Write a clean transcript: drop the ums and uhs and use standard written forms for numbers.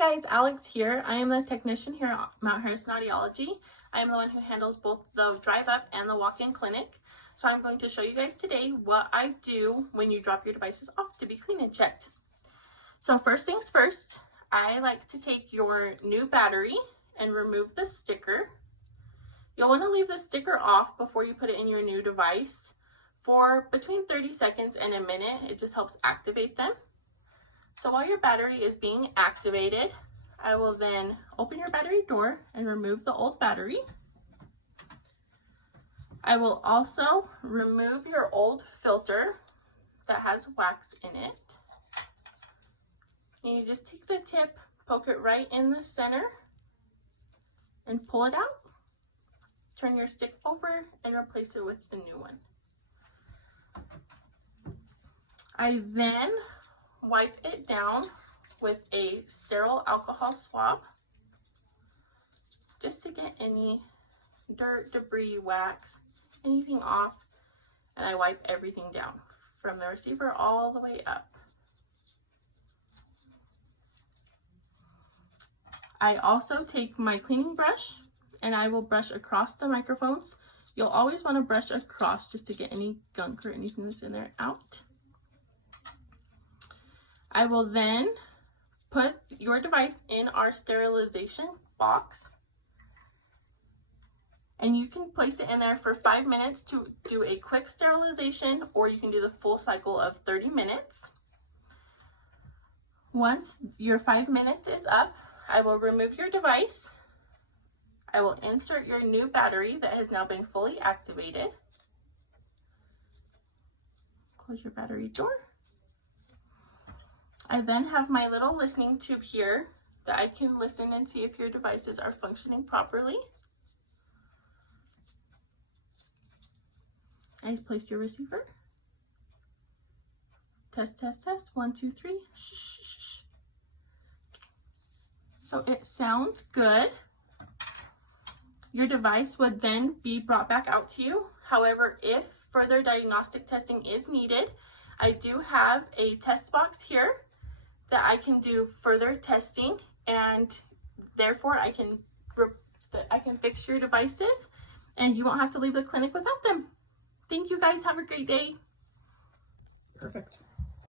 guys, Alex here. I am the technician here at Mount Harrison Audiology. I am the one who handles both the drive-up and the walk-in clinic. So I'm going to show you guys today what I do when you drop your devices off to be clean and checked. So first things first, I like to take your new battery and remove the sticker. You'll want to leave the sticker off before you put it in your new device for between 30 seconds and a minute. It just helps activate them. So while your battery is being activated, I will then open your battery door and remove the old battery. I will also remove your old filter that has wax in it. And you just take the tip, poke it right in the center, and pull it out. Turn your stick over and replace it with the new one. I then wipe it down with a sterile alcohol swab just to get any dirt, debris, wax, anything off, and I wipe everything down from the receiver all the way up. I also take my cleaning brush and I will brush across the microphones. You'll always want to brush across just to get any gunk or anything that's in there out. I will then put your device in our sterilization box, and you can place it in there for 5 minutes to do a quick sterilization, or you can do the full cycle of 30 minutes. Once your 5 minutes is up, I will remove your device. I will insert your new battery that has now been fully activated. Close your battery door. I then have my little listening tube here that I can listen and see if your devices are functioning properly. I placed your receiver. Test, test, test. 1, 2, 3. Shh, shh, shh. So it sounds good. Your device would then be brought back out to you. However, if further diagnostic testing is needed, I do have a test box here that I can do further testing, and therefore I can fix your devices and you won't have to leave the clinic without them. Thank you guys. Have a great day. Perfect.